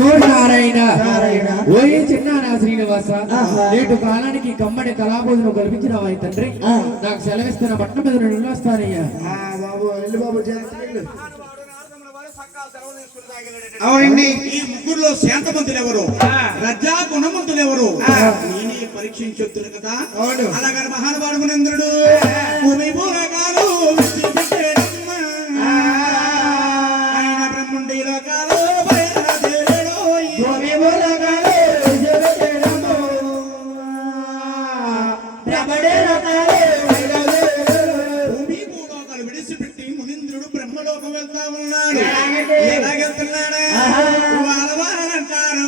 నారాయణ ఓయే చిన్న శ్రీనివాస నేటి కాలానికి కమ్మడి కళాబోధను కల్పించిన వారి తండ్రి నాకు సెలవిస్తున్న పట్టణ మీద నుండి వస్తానయ్యా. అవునండి. ఈ ముగ్గురులో శాంతమంతులు ఎవరు, రజా గుణమంతులు ఎవరు నేనే పరీక్షించొద్దును కదా. అలాగని మహానుభావుడు మునీంద్రుడు భూమి పూరకాలు ఆయన బ్రహ్మండి లోకాలు విడిచిపెట్టి మునీంద్రుడు బ్రహ్మలోకం వెళ్తా ఉన్నాడు. ఎలాగెళ్తున్నాడా వారంటారు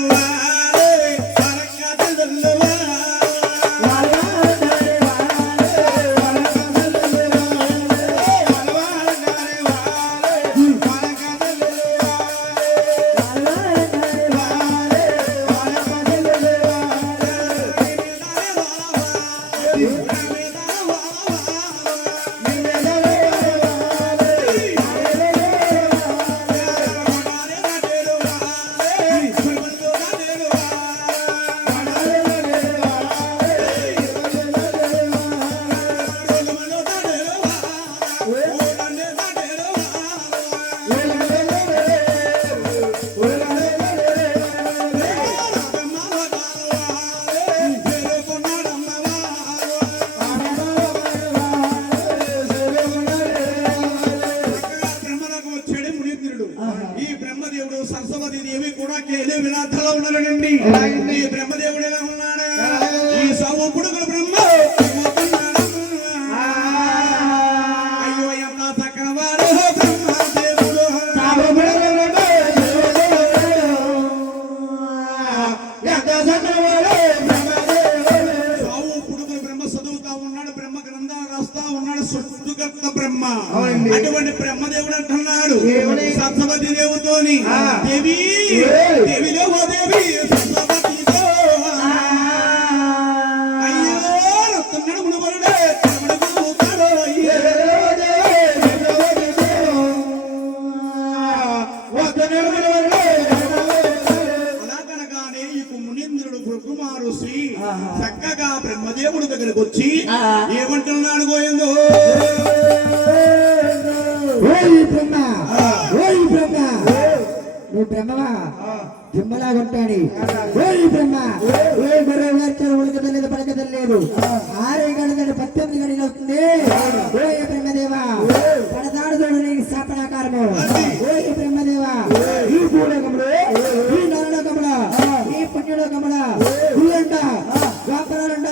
వినాథలో ఉన్నాడండి. ఈ బ్రహ్మదేవుడు ఎలా ఉన్నాడా ఈ సౌ పుడుకుల బ్రహ్మ అయ్యో ఎంత చక్రవాడు బ్రహ్మదేవుడు సౌ పుడుకుల బ్రహ్మ చదువుతా ఉన్నాడు, బ్రహ్మ గ్రంథాలు రాస్తా ఉన్నాడు, సృష్టికర్త బ్రహ్మ. అటువంటి బ్రహ్మదేవుడు అంటున్నాడు సరస్వతి దేవుతోని దేవి దేవిలో ఓ దేవి సరస్వతితో అయ్యో రత్తున్నాడు మునువరుడే అలా కనగానే ఇక మునీంద్రుడు కుమారు శ్రీ చక్కగా బ్రహ్మదేవుడి దగ్గరకు వచ్చి ఏమంటున్నాడు గోయందో నువ్వు బ్రహ్మవా జిమ్మలాగుంటాడు బ్రహ్మ ఏ గురువు గారు ఉడకదలేదు పడకదలేదు 6 గంటల 18 గంటలు అవుతుంది. ఓ బ్రహ్మదేవా పడదాడు చూడు నీకు శాపనాకారము. ఓ బ్రహ్మదేవా ఈ భూలోకములో ఈ నరలోకములో ఈ పుణ్యలోకములో ఇల్లంట గోపురాలంట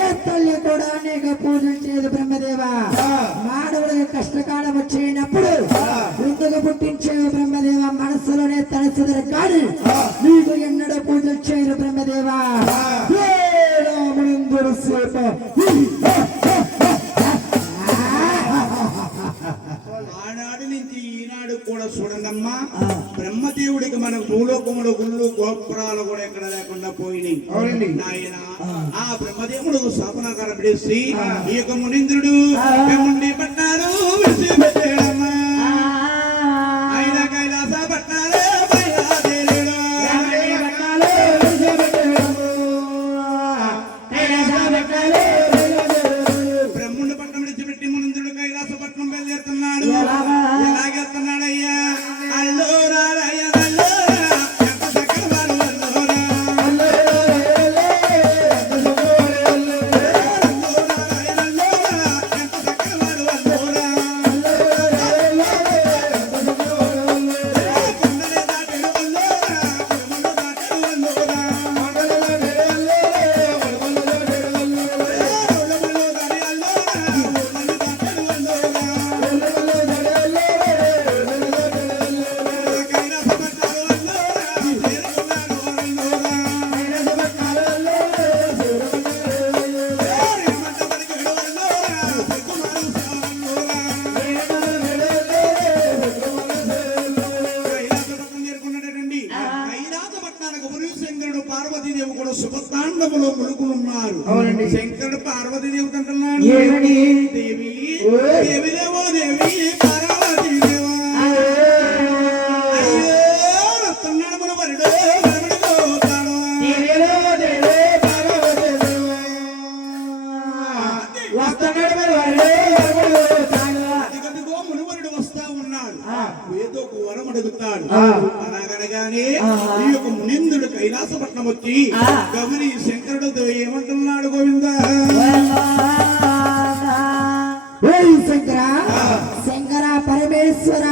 ఏ తల్లి కూడా అనేక పూజించేది బ్రహ్మదేవా. మానవుడికి కష్టకాలం వచ్చినప్పుడు ఎందుకు పుట్టించేది బ్రహ్మదేవా మనస్సులోనే తలసిదరు కానీ నీకు ఎన్నడూ పూజలు చేయరు బ్రహ్మదేవా. ఆనాడు నుంచి ఈనాడు కూడా చూడండమ్మా బ్రహ్మదేవుడికి మన భూలోకములు గుళ్ళు గోపురాలు కూడా ఎక్కడ లేకుండా పోయినాయి. నాయన ఆ బ్రహ్మదేవుడు శాపనాకారం చేసి ఈ యొక్క మునీంద్రుడు బ్రహ్ముండి పట్టారు విడిచిపెట్టాడమ్మా. ఆయన కైలాస పట్టారు బ్రహ్ముండి పట్టణం విడిచిపెట్టి మునీంద్రుడు కైలాస పట్నం బయలుదేరుతున్నాడు. ఎలాగెళ్తున్నాడయ్యా అల్లోరా పార్వతీదేవి కూడా శుభతాండములో ములుగునున్నారు. శంకరుడు పార్వతీదేవి అంటున్నాడు దేవి దేవిదేవో దేవి పార్వతీదేవా అయ్యో రత్తున్నాడు మన వరుడు వరుడుతాడు. నీరేలో దేవే భగవతుడు. వస్తున్నాడు మరి వరుడే వరుడుతాడు. అదిగదిగో మునివరుడు వస్తా ఉన్నాడు. ఏదో ఒక వరం అడుగుతాడు. అనగనగానే ఈ యొక్క మునిందుడు కైలాసపట్నం వచ్చి గమని శంకరుడితో ఏమంటున్నాడు గోవింద? ఓయ్ శంకర శంకర పరమేశ్వర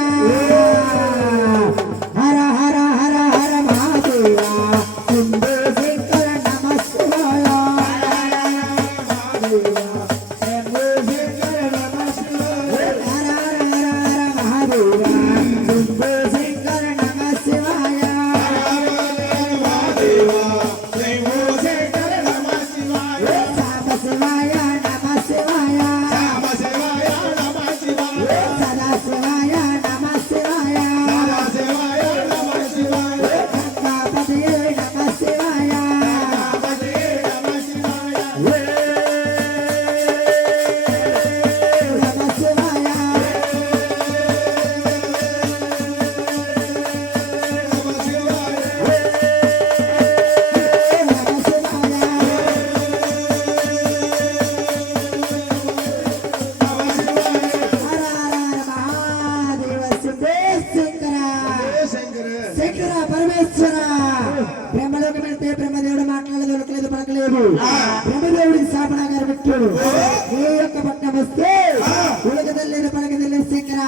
హర హర హర హర మహాదేవ శంభో శంకర నమః శివాయ శంభో శంకర నమః శివాయ హర హర హర హర మహాదేవ శంభో శంకర నమః శివాయ సాంబ శివాయ నమః శివాయ సదా శివాయ నమః శివాయ గంగాపతయే నమః శివాయ నమః శివాయ నమః శివాయ హర హర మహాదేవ శంభో శంకర శంకర పరమేశ్వర బ్రహ్మలోకి వెళ్తే బ్రహ్మదేవుడు మాట్లాడలేదు ఉలకలేదు పలకలేదు బ్రహ్మదేవుడికి శాపనాగారు పెట్టాడు ఈ యొక్క పట్నం వస్తే ఉలకదల్లేదు పలకదల్లేదు శంకర